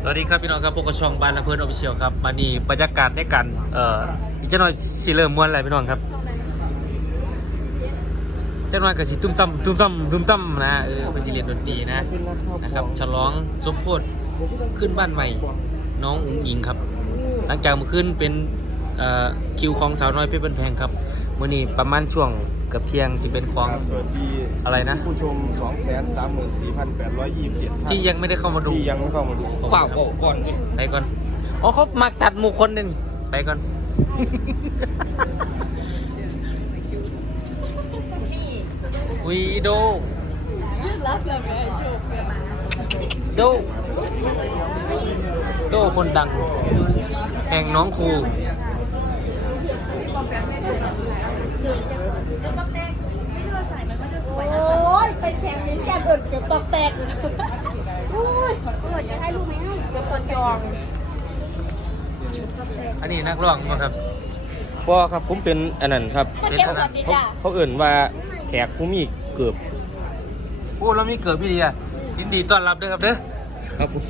สวัสดีครับพี่น้องครับพวกกระช่องบ้านละเพื่อนออฟฟิเชียลครับมานี่บรรยากาศในการเอ่ออีกเจ้าหน่อยสิเริ่มม้วนอะไรพี่น้องครับเจ้าหน่อยกับสิตุ้มตั้มตุ้มตั้มตุ้มตั้มนะเออเป็นสิเรียนดนตรีนะนะครับฉลองสมโพธิขึ้นบ้านใหม่ น้องอุ๋งอิงครับ หลังจากเมื่อคืนเป็นเอ่อคิวของสาวน้อยเพชรบันแพงครับมื่อนี้ประมาณช่วง เกือบเที่ยงที่เป็นของ ครับสวัสดีอะไรนะ ผู้ชม 2 3 4 8 2 7ที่ยังไม่ได้เข้ามาดูที่ยังไม่เข้ามาดูผมฝากบอกก่อนดิไปก่อนอ๋อเขามาตัดหมู่คนหนึ่งไปก่อน วีโดรับแล้วแม่โชคแม่มาโดโดคนดัง แห่งน้องครู โอ้ยไปแจงนี้แกเบิดเกือบตอกแตกโอ้ยเบิดจะให้ลูกไหมเกือบตอนจองอันนี้นักร้องมาครับพ่อครับผมเป็นอันนั้นครับมาเก็บสวัสดีเขาจ้ะเขาเอิ่นว่าแขกผู้มีเกือบโอ้เรามีเกิดพี่ดีอะยินดีต้อนรับด้วยครับเด้อครับผม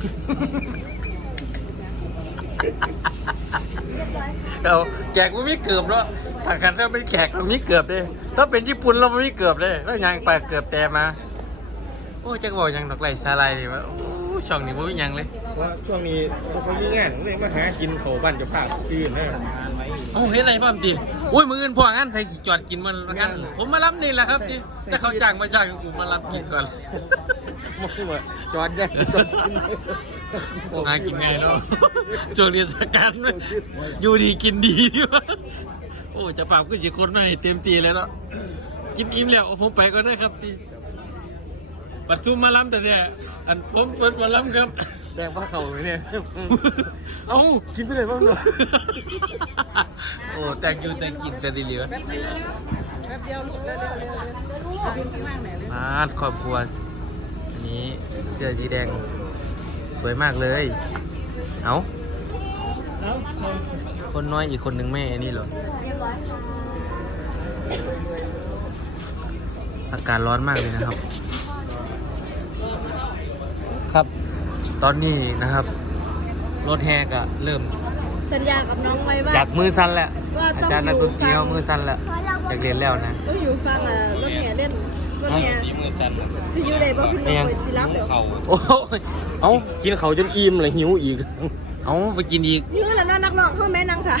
เราแขกมันมีเกือบแล้ว ถ้ากันถ้าเป็นแขกเรามีเกือบเลยถ้าเป็นญี่ปุ่นเราไม่มีเกือบเลยแล้วยังไปเกือบแต่มาโอ้จะบอกยังดอกไหลซาลายว่าโอ้ช่องนี้ไม่มีหยังเลยว่าช่วงนี้เขามีงานเลยมาหากินเขาบ้านเจ้าภาพตื่นนะโอ้เห็นอะไรพ่อมตีอุ้ยมืออื่นพ่องั้นใครสิจอดกินมันงั้นผมมารับนี่แหละครับทีแต่เขาจ้างมาจ้างกูมารับกินก่อนมาคู่ว่าจอดได้จอดกินหากินไงเนาะโจรเรียนสกันไหมอยู่ดีกินดีดีวะโอ้จะปราบก็จะคนมาให้เต็มตีเลยเนาะกินอิ่มแล้วเอาผมไปก็ได้ครับทีปัดซุมมาล้ำแต่เนี่ยอันผมเปิดมาล้ำครับ แดงผ้าเข่าไหมเนี่ยเอ้ากินไปเลยบ้างเหรอโอ้แต่งอยู่แต่งกินแต่ดีเหลือแป๊บเดียวลูกเร็วเร็วเร็วจะบินข้างล่างไหนเลยมาครอบครัวอันนี้เสื้อสีแดง สวยมากเลย เอา คนน้อยอีกคนหนึ่งแม่อันนี้เหรอ อากาศร้อนมากเลยนะครับ ครับ ตอนนี้นะครับ รถแฮก็เริ่ม สัญญากับน้องไว้ว่า อยากมือสั้นแล้วว่าต้องอาจารย์นักดนตรีอยู่ฟัเขางมือสั้นแล้วอยากเรียนแล้วนะต้องอยู่ฟังอะรถแห่เล่นรถแห่มือสั่นสิอยู่ได้บ่คุณน้องไปสิรับเดี๋ยวเขาโอ้ยเอากินเขาจนอิ่มเลยหิวอีก เอาไปกินอีกยื้อแล้วนะนักร้องเข้าแม่นังค่ะ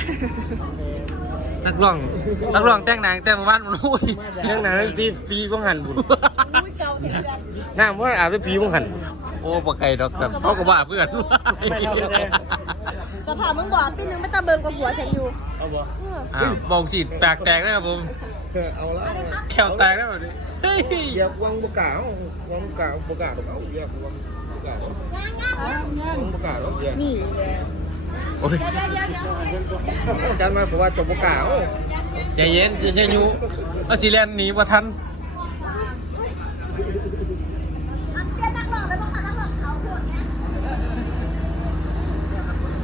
นักร้อง นักร้องแต่งหนังแต่งมาบ้านมันโอ้ยเรื่องนั้นที่ปีก็หันบุญอุ้ยเก่าติดกันน้ำว่าอาบไปปีก็หันโอ้ปะไก่ดอกครับเขาก็ว่าเพื่อนสภาพมึงบอกปีนึงไม่ตาเบิงกับหัวฉันอยู่เอาบ่เอออ้าวบอกสิแตกแตกได้ครับผมเอาละแขวแตกได้แบบนี้เฮ้ยอย่าวางบกกาววางบกกาวบกกาวเอาอย่าวางบกกาววางบกกาวอานี่โอ้ยจารย์มาบอกว่าจบบกกาวใจเย็นใจเย็นอยู่เอาสิเรียนหนีบ่ทัน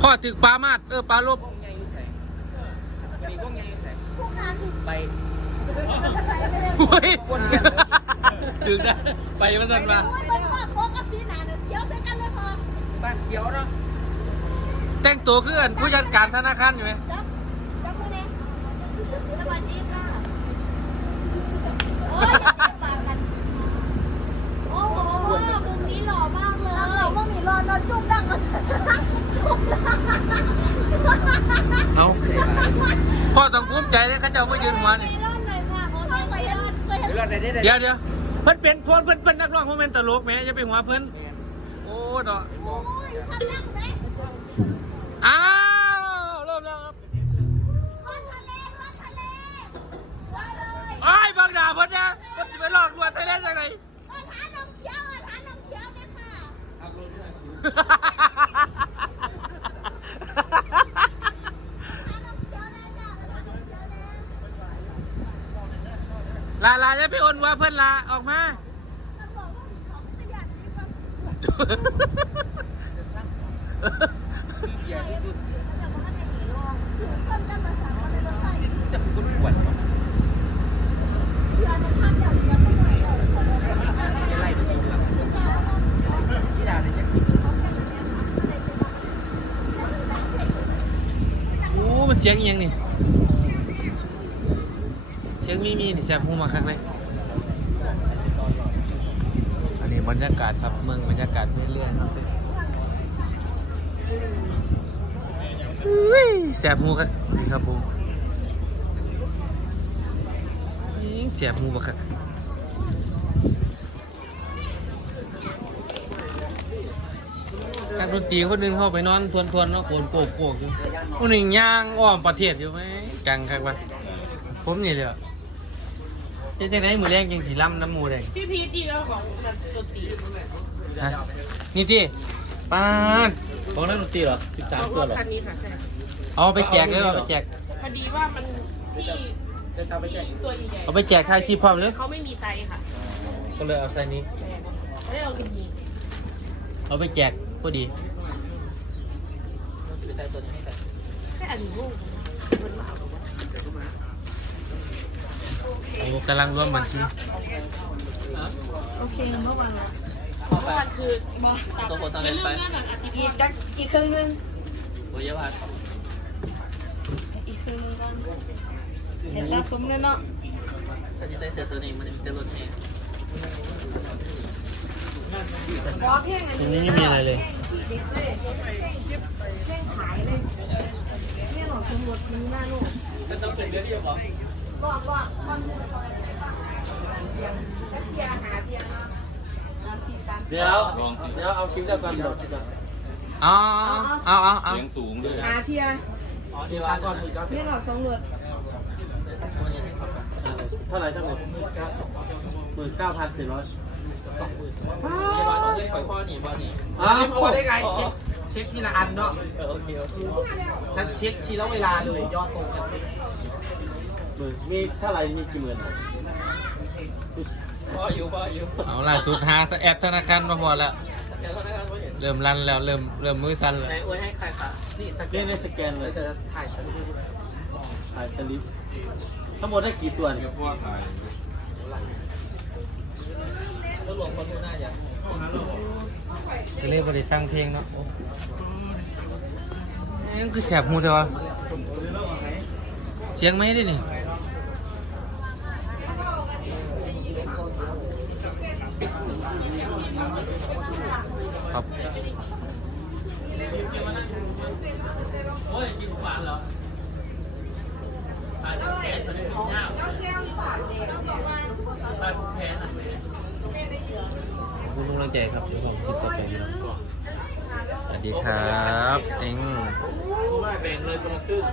พ่อถึกปลามาดเออปลาลบไป เฮ้ยถึกได้ไปมาสั่นมาบ้านเขียวเนาะแต่งตัวคืออันผู้จัดการธนาคารอยู่ไหมจับมือเนี่ยสวัสดีค่ะโอ้โหมุมนี้หล่อมากเลยหล่อมากมีรอนอนจุ๊บดังมาจุ๊บดังเอาพ่อต้องภูมิใจเลยเขาเจ้ามายืนหัวนี่ อนไปรอนเดี๋ยวเดี๋ยวเพิ่นเป็นเพิ่นเพิ่นเป็นนักร้องเพิ่นเป็นตลกแหม่อย่าไปหัวเพิ่นโอ้เนาะโอ้ยทำดังไหมอ้าว ละจะไปอ้นว่าเพื่อนลาออกมาอู้มันเสียงเอียงนี่ เสียงมีมีนี่แซ่บหูมาคักเลยอันนี้บรรยากาศครับเมืองบรรยากาศเรื่อยๆครับอุ้ยแซ่บหูครับดีครับผมอื้อแซ่บหูบักครับนักดนตรีคนหนึงเข้าไปนอนทวนๆเนาะโกนโกกโกกอยู่คนหนึ่งย่างอ้อมประเทศอยู่ไหมจังครับว่าผมนี่เลยอะ เฮ็ดจังได๋มื้อแรงจังสิล่ำน้ำหมูแดงพี่พีดีแล้วของดนตรีฮะนี่ที่ปาดของนักดนตรีเหรอ13ตัวเหรอคันนี้ค่ะใช่เอาไปแจกเลยเอาไปแจก พอดีว่ามันที่ที่ตัวใหญ่เอาไปแจกใครที่พร้อมเลยเขาไม่มีไซส์ค่ะก็เลยเอาไซส์นี้ไม่ได้เอาจริงเอาไปแจกพอดีไซส์ตัวนี้ให้กันแค่อันนี้ลูกโอ้ กำลังรวมบัญชีโอเคเมื่อวานเมื่อวานคือมาตัวคนทำเล่นไปเรื่องหนังอาทิตย์อีกอีกครึ่งนึงโอ้ยพัดอีกครึ่งนึงก่อนเห็นสะสมเลยเนาะถ้าจะใส่เสื้อตัวนี้มันจะเองว้าเพียงอันนี้ไม่มีอะไรเลยเด็กเลยเพ่งขายเลยเพ่งหลอกตำรวจมีหน้าลูก เป็นเรื่องที่จะบอกบอกว่ามันเสียงจะเพียหาเพียนะนาทีสามเดี๋ยว เดี๋ยวเอาคลิปเดียวกันหมดที่จะเอาเอาเอาเอาเสียงสูงด้วยหาเทียอ๋อที่ร้านก่อนอีกเพ่งหลอกสำรวจเท่าไหร่ทั้งหมดหมื่นเก้าพันสี่ร้อยสองหมื่นปล่อยพ่อหนีบอลนี้อ้าวพอได้ไงเช็คเช็คทีละอันเนาะโอเคโอเคถ้าเช็คทีละเวลาเลยยอดตรงกันไป หมื่นมีเท่าไหร่มีกี่หมื่นพ่ออยู่พ่ออยู่เอาล่าสุดหาแอปธนาคารมาพอแล้ว เดี๋ยวธนาคารไม่เห็นเริ่มรันแล้วเริ่มเริ่มมือสั่นแล้วไหนอวยให้ใครคะนี่สแกนในสแกนเลยจะถ่ายถ่ายสลิปทั้งหมดได้กี่ตัวเนี่ยพ่อถ่ายแล้วรวมคนดูหน้าอย่างก็เลยบริฟังเพลงเนาะเอ้ยมันคือแสบหูเถอะวะเสียงไหมได้นี่ โอ้ยกินหวานเหรอถ่ายทั้งแขนเลยยาวถ่ายทั้งแขนอะขอบคุณทุกกำลังใจครับที่ผมติดต่อไปสวัสดีครับเต็ง แบ่งเลยคนละครึ่ง